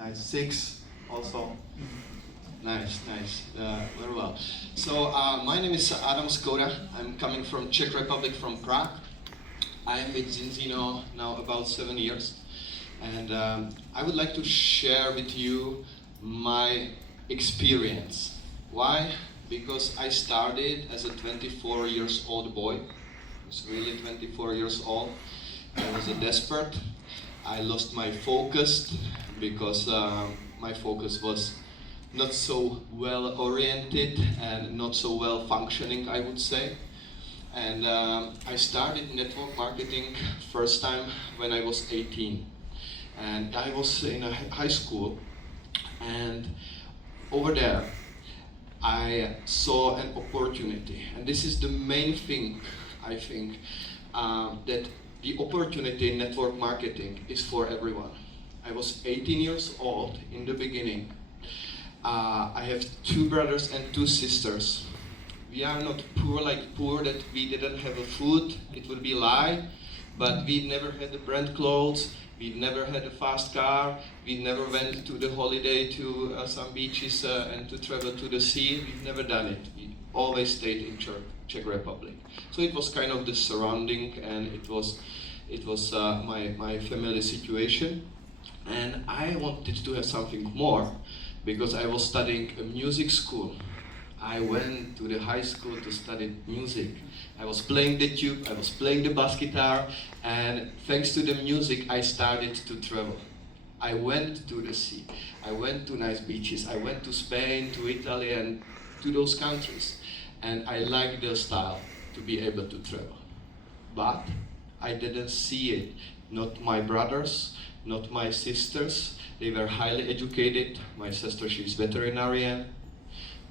Nice. 6 also. Nice. Very well. So my name is Adam Škoda. I'm coming from Czech Republic, from Prague. I am with Zinzino now about 7 years. And I would like to share with you my experience. Why? Because I started as a 24 years old boy. I was really 24 years old. I was a desperate. I lost my focus because my focus was not so well oriented and not so well functioning, I would say. And I started network marketing first time when I was 18. And I was in a high school, and over there I saw an opportunity. And this is the main thing, I think, that the opportunity in network marketing is for everyone. I was 18 years old in the beginning. I have 2 brothers and 2 sisters. We are not poor like poor that we didn't have a food, it would be a lie, but we never had the brand clothes, we never had a fast car, we never went to the holiday to some beaches and to travel to the sea. We've never done it. We always stayed in Czech Republic. So it was kind of the surrounding, and it was my family situation. And I wanted to have something more because I was studying a music school. I went to the high school to study music. I was playing the tube, I was playing the bass guitar, and thanks to the music I started to travel. I went to the sea, I went to nice beaches, I went to Spain, to Italy, and to those countries. And I liked their style, to be able to travel. But I didn't see it. Not my brothers, not my sisters. They were highly educated. My sister, she's veterinarian.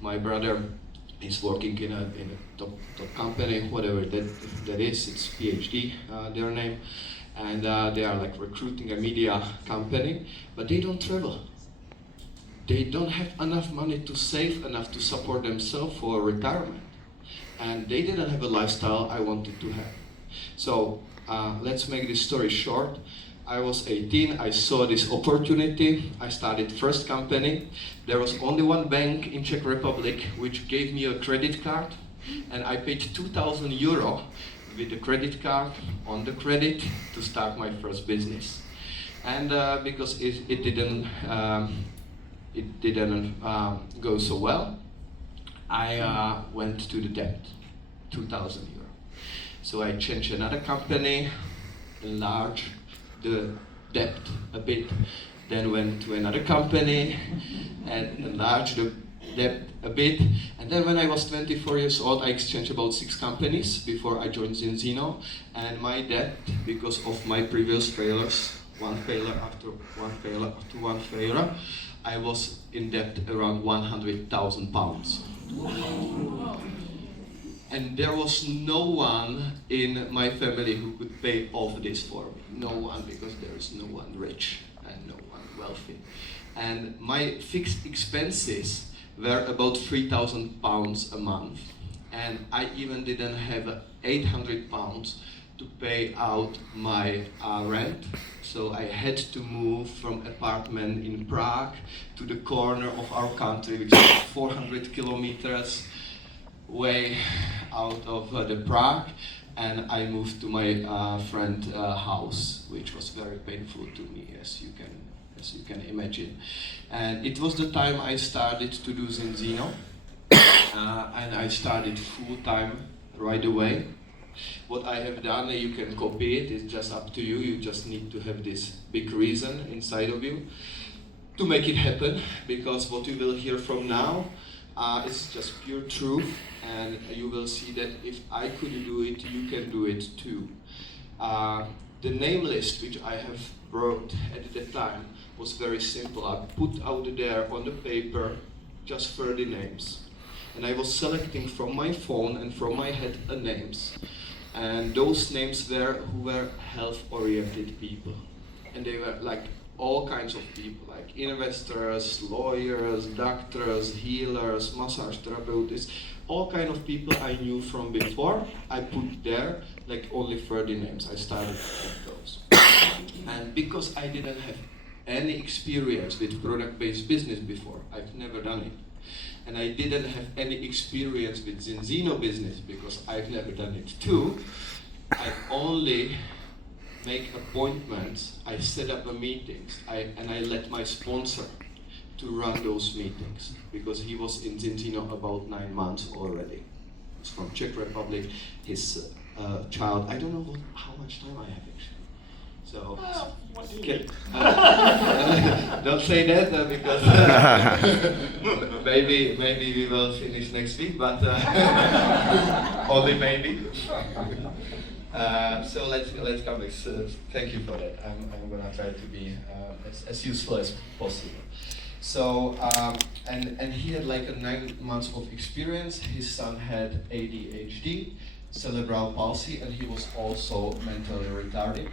My brother is working in a top company, whatever that is. It's PhD, their name, and they are like recruiting a media company, but they don't travel. They don't have enough money to save enough to support themselves for retirement, and they didn't have a lifestyle I wanted to have. So let's make this story short. I was 18, I saw this opportunity, I started first company. There was only one bank in Czech Republic which gave me a credit card, and I paid 2,000 euro with the credit card on the credit to start my first business. And because it didn't go so well, I went to the debt, 2,000 euro. So I changed another company, enlarged the debt a bit, then went to another company and enlarged the debt a bit. And then when I was 24 years old, I exchanged about 6 companies before I joined Zinzino. And my debt, because of my previous failures, one failure after one failure, I was in debt around 100,000 pounds. And there was no one in my family who could pay off this for me. No one, because there is no one rich and no one wealthy. And my fixed expenses were about 3,000 pounds a month. And I even didn't have 800 pounds to pay out my rent. So I had to move from apartment in Prague to the corner of our country, which is 400 kilometers way out of the Prague, and I moved to my friend's house, which was very painful to me, as you can imagine. And it was the time I started to do Zinzino, and I started full time right away. What I have done, you can copy it. It's just up to you. You just need to have this big reason inside of you to make it happen, because what you will hear from now it's just pure truth, and you will see that if I could do it, you can do it too. The name list which I have brought at the time was very simple. I put out there on the paper just 30 names, and I was selecting from my phone and from my head names, and those names who were health-oriented people, and they were like all kinds of people, like investors, lawyers, doctors, healers, massage therapists, all kind of people I knew from before. I put there like only 30 names. I started with those. And because I didn't have any experience with product-based business before. I've never done it. And I didn't have any experience with Zinzino business because I've never done it too. I only make appointments, I set up meetings, and I let my sponsor to run those meetings because he was in Zinzino about 9 months already. He's from Czech Republic, his child, I don't know how much time I have actually. So, what do you need? Don't say that because maybe we will finish next week, but only maybe. So let's come back. So thank you for that. I'm gonna try to be as useful as possible. So and he had like 9 months of experience. His son had ADHD, cerebral palsy, and he was also mentally retarded.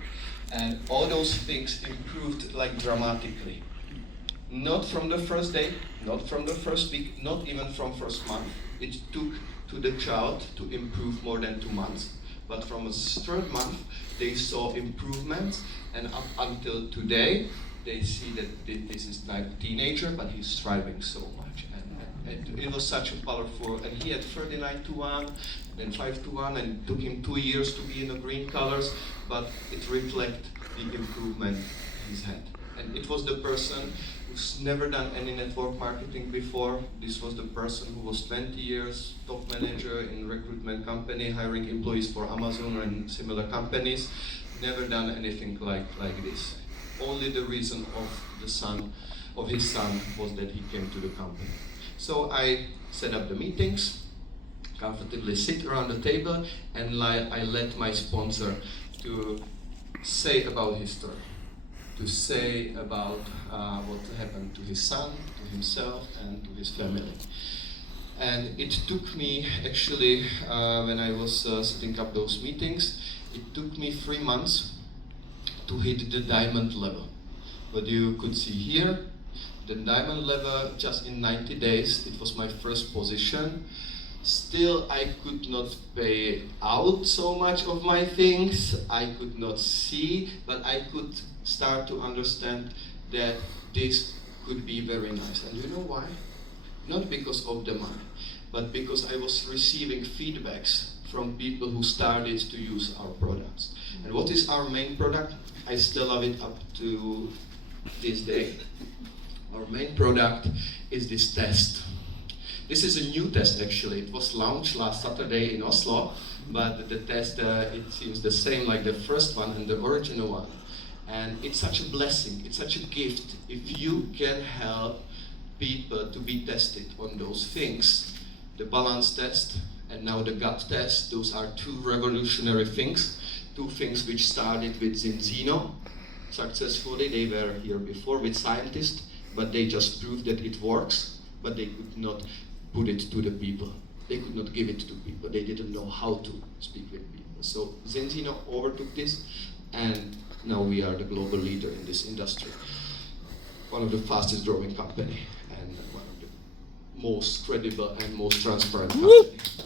And all those things improved like dramatically. Not from the first day, not from the first week, not even from first month. It took to the child to improve more than 2 months. But from the third month, they saw improvements, and up until today, they see that this is like a teenager, but he's thriving so much. And it was such a powerful, and he had 39 to 1, then 5 to 1, and it took him 2 years to be in the green colors, but it reflects the improvement he's had. And it was the person who's never done any network marketing before. This was the person who was 20 years top manager in recruitment company, hiring employees for Amazon and similar companies. Never done anything like this. Only the reason of his son was that he came to the company. So I set up the meetings, comfortably sit around the table, and I let my sponsor to say about his story, to say about what happened to his son, to himself, and to his family. And it took me, actually, when I was setting up those meetings, it took me 3 months to hit the diamond level. What you could see here, the diamond level, just in 90 days, it was my first position. Still, I could not pay out so much of my things, I could not see, but I could start to understand that this could be very nice. And you know why? Not because of the money, but because I was receiving feedbacks from people who started to use our products. And what is our main product? I still love it up to this day. Our main product is this test. This is a new test actually. It was launched last Saturday in Oslo, but the test, it seems the same like the first one and the original one. And it's such a blessing, it's such a gift if you can help people to be tested on those things. The balance test and now the gut test, those are two revolutionary things. Two things which started with Zinzino successfully. They were here before with scientists, but they just proved that it works, but they could not put it to the people. They could not give it to people. They didn't know how to speak with people. So Zinzino overtook this, and now we are the global leader in this industry. One of the fastest growing company, and one of the most credible and most transparent companies.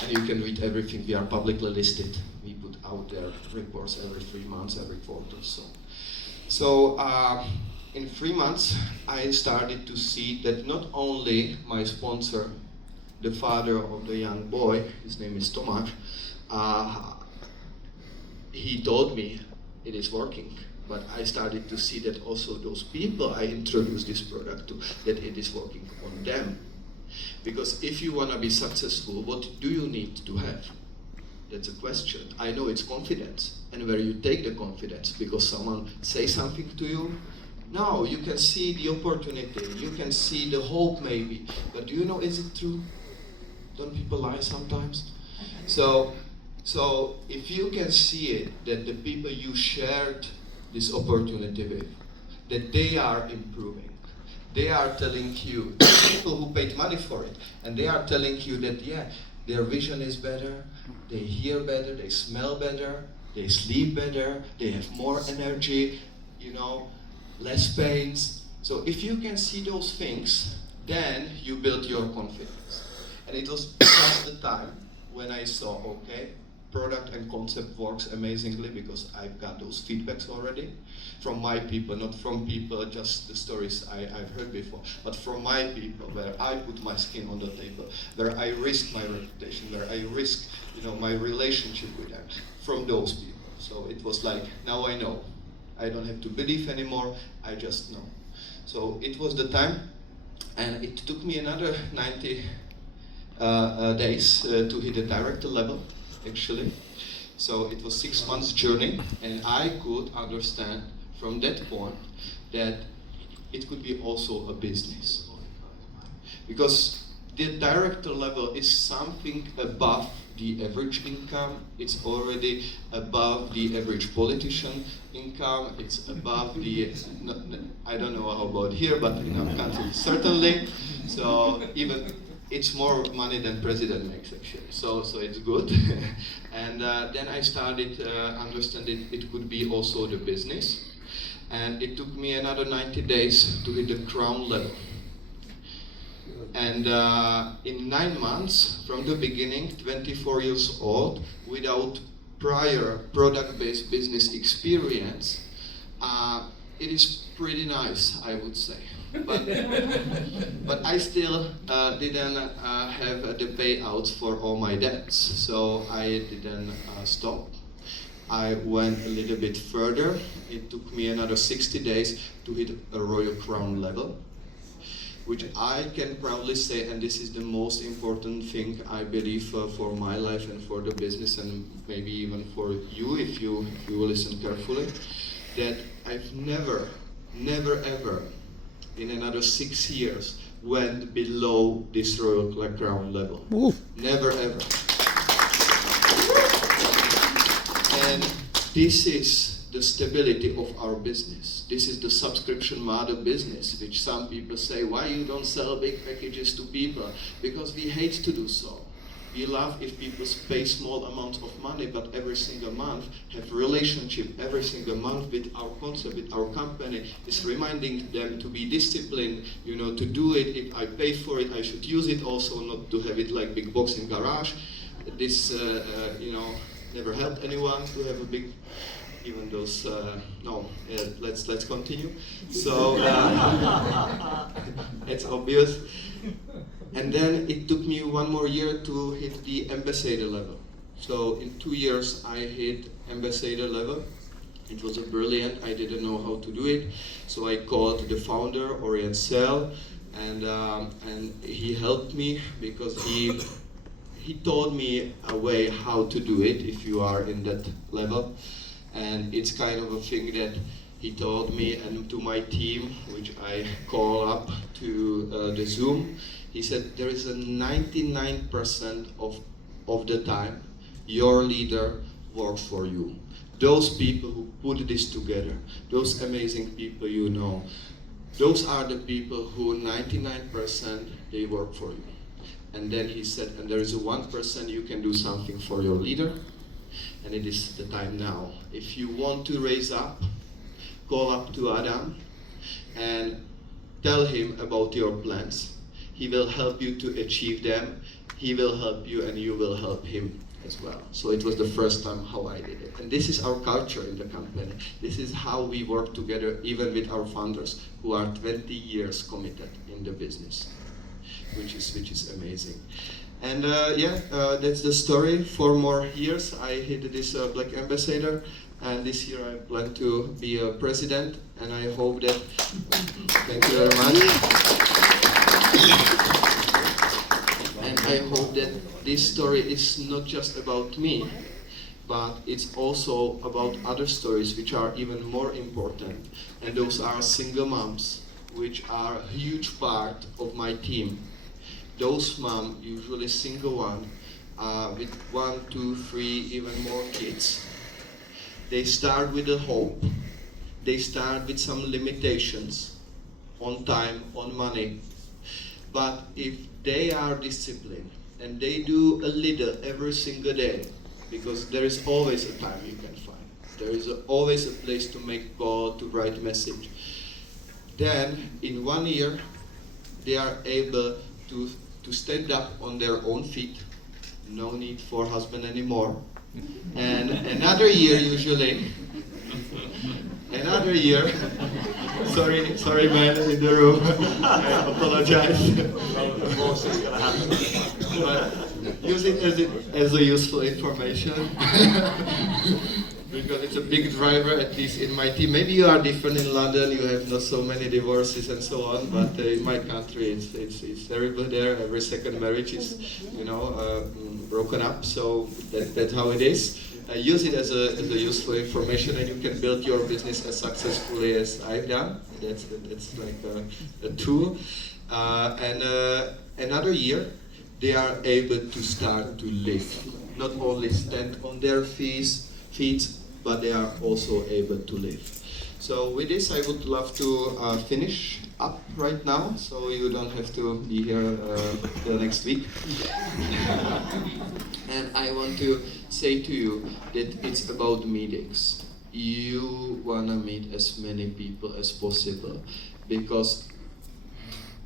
And you can read everything. We are publicly listed. We put out their reports every 3 months, every quarter. So in 3 months, I started to see that not only my sponsor, the father of the young boy, his name is Tomáš, he told me it is working. But I started to see that also those people I introduced this product to, that it is working on them. Because if you want to be successful, what do you need to have? That's a question. I know it's confidence, and where you take the confidence, because someone says something to you, no, you can see the opportunity, you can see the hope maybe, but do you know, is it true? Don't people lie sometimes? So if you can see it, that the people you shared this opportunity with, that they are improving, they are telling you, people who paid money for it, and they are telling you that, yeah, their vision is better, they hear better, they smell better, they sleep better, they have more energy, you know, less pains. So if you can see those things, then you build your confidence. And it was just the time when I saw, okay, product and concept works amazingly because I've got those feedbacks already from my people, not from people just the stories I've heard before, but from my people where I put my skin on the table, where I risk my reputation, where I risk my relationship with them, from those people. So it was like, now I know. I don't have to believe anymore, I just know. So it was the time, and it took me another 90 days to hit the director level, actually. So it was 6 months journey, and I could understand from that point that it could be also a business. Because the director level is something above the average income, it's already above the average politician income, it's above the, I don't know how about here, but in our country certainly. So even it's more money than president makes actually, so it's good. And then I started understanding it could be also the business. And it took me another 90 days to hit the crown level. And in 9 months, from the beginning, 24 years old, without prior product-based business experience, it is pretty nice, I would say. But I still didn't have the payouts for all my debts, so I didn't stop. I went a little bit further. It took me another 60 days to hit a Royal Crown level, which I can proudly say, and this is the most important thing I believe for my life and for the business, and maybe even for you if you listen carefully, that I've never ever in another 6 years went below this Royal Crown level. Ooh. Never ever. And this is the stability of our business. This is the subscription model business, which some people say, why you don't sell big packages to people? Because we hate to do so. We love if people pay small amounts of money, but every single month have relationship, every single month with our concept, with our company, is reminding them to be disciplined, to do it. If I pay for it, I should use it also, not to have it like big box in garage. This, never helped anyone to have a big, even those, let's continue. So, it's obvious. And then it took me 1 more year to hit the ambassador level. So in 2 years I hit ambassador level. It was brilliant, I didn't know how to do it. So I called the founder, Orient Sell, and he helped me because he told me a way how to do it if you are in that level. And it's kind of a thing that he told me and to my team, which I call up to the Zoom. He said there is a 99% of the time your leader works for you. Those people who put this together, those amazing people those are the people who 99% they work for you. And then he said, and there is a 1% you can do something for your leader, and it is the time now. If you want to raise up, call up to Adam and tell him about your plans. He will help you to achieve them. He will help you and you will help him as well. So it was the first time how I did it. And this is our culture in the company. This is how we work together, even with our founders who are 20 years committed in the business, which is amazing. And that's the story. 4 more years I hit this Black Ambassador, and this year I plan to be a president, and I hope that, thank you very much. And I hope that this story is not just about me, but it's also about other stories which are even more important. And those are single moms, which are a huge part of my team. Those moms, usually single one, with 1, 2, 3, even more kids. They start with a hope. They start with some limitations on time, on money. But if they are disciplined and they do a little every single day, because there is always a time you can find, there is always a place to make call, to write message, then in 1 year they are able to stand up on their own feet. No need for husband anymore. And another year usually. Another year. Sorry, man in the room. I apologize. But use it as a useful information. Because it's a big driver, at least in my team. Maybe you are different in London, you have not so many divorces and so on, but in my country it's terrible there. Every second marriage is, broken up, so that's how it is. Use it as a useful information, and you can build your business as successfully as I've done. That's like a tool. And another year, they are able to start to live, not only stand on their feet, but they are also able to live. So with this, I would love to finish up right now, so you don't have to be here the next week. And I want to say to you that it's about meetings. You wanna meet as many people as possible, because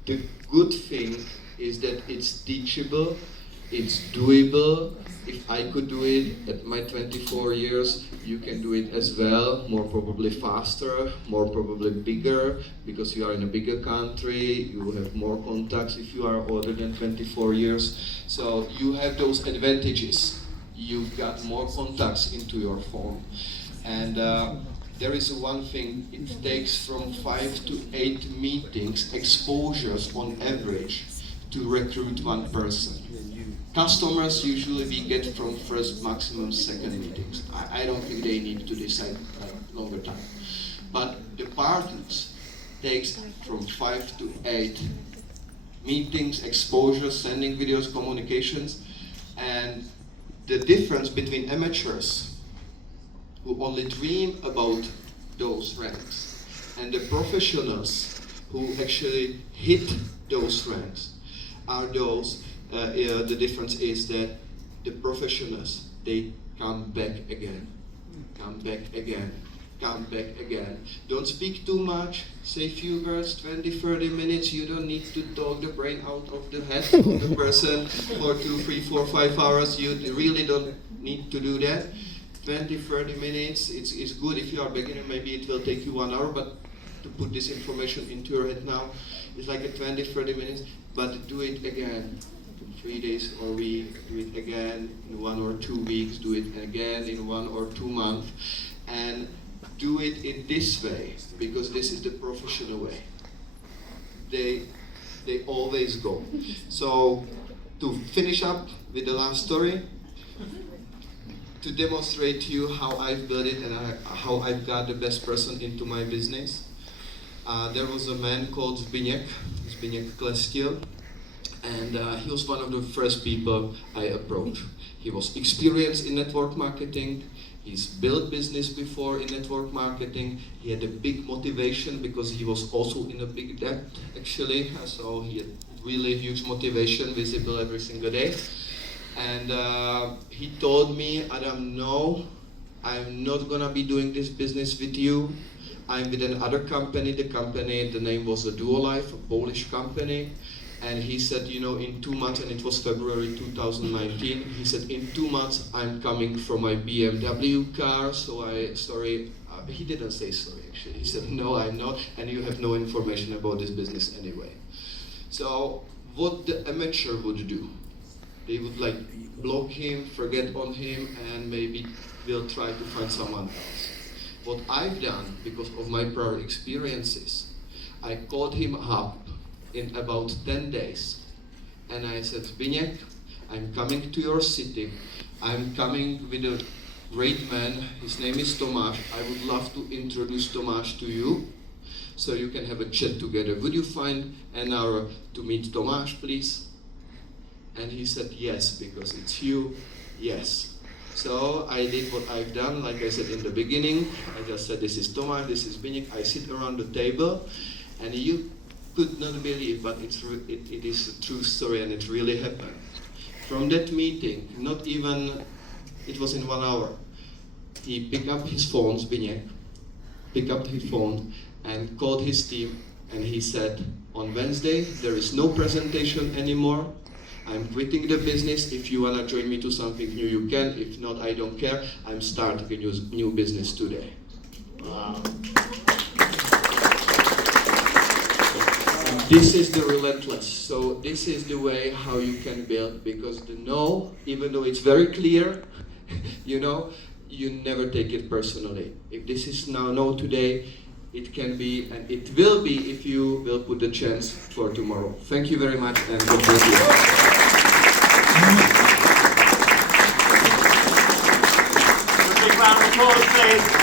the good thing is that it's teachable, it's doable. If I could do it at my 24 years, you can do it as well, more probably faster, more probably bigger, because you are in a bigger country, you have more contacts if you are older than 24 years. So you have those advantages. You've got more contacts into your phone. And there is one thing, it takes from 5 to 8 meetings, exposures on average, to recruit one person. Customers usually we get from first, maximum second meetings. I don't think they need to decide longer time. But the partners takes from 5 to 8 meetings, exposures, sending videos, communications, and the difference between amateurs who only dream about those ranks and the professionals who actually hit those ranks are those. The difference is that the professionals, they come back again, come back again, come back again. Don't speak too much, say few words, 20, 30 minutes. You don't need to talk the brain out of the head of the person for 2, 3, 4, 5 hours. You really don't need to do that. 20, 30 minutes, it's good if you are a beginner, maybe it will take you 1 hour, but to put this information into your head now, it's like a 20, 30 minutes, but do it again. 3 days or week, do it again in 1 or 2 weeks, do it again in 1 or 2 months, and do it in this way, because this is the professional way. They always go. So to finish up with the last story, to demonstrate to you how I've built it and how I've got the best person into my business, there was a man called Zbigniew Klestil. And he was one of the first people I approached. He was experienced in network marketing. He's built business before in network marketing. He had a big motivation because he was also in a big debt, actually. So he had really huge motivation visible every single day. And he told me, Adam, no, I'm not gonna be doing this business with you. I'm with another company. The name was Duolife, a Polish company. And he said, in 2 months, and it was February 2019, he said, in 2 months, I'm coming from my BMW car. So he didn't say sorry, actually. He said, no, I'm not, and you have no information about this business anyway. So what the amateur would do, they would block him, forget on him, and maybe will try to find someone else. What I've done, because of my prior experiences, I called him up in about 10 days. And I said, Zbigniew, I'm coming to your city. I'm coming with a great man. His name is Tomáš. I would love to introduce Tomáš to you, so you can have a chat together. Would you find an hour to meet Tomáš, please? And he said, yes, because it's you, yes. So I did what I've done, like I said in the beginning. I just said, this is Tomáš, this is Zbigniew. I sit around the table, and you could not believe, but it is a true story, and it really happened. From that meeting, not even, it was in 1 hour, he picked up his phone, Zbigniew, picked up his phone and called his team, and he said, on Wednesday, there is no presentation anymore. I'm quitting the business. If you wanna join me to something new, you can. If not, I don't care. I'm starting a new business today. Wow. This is the relentless. So this is the way how you can build, because the no, even though it's very clear, you know, you never take it personally. If this is now no today, it can be and it will be if you will put the chance for tomorrow. Thank you very much and God bless you. A big round of applause, please.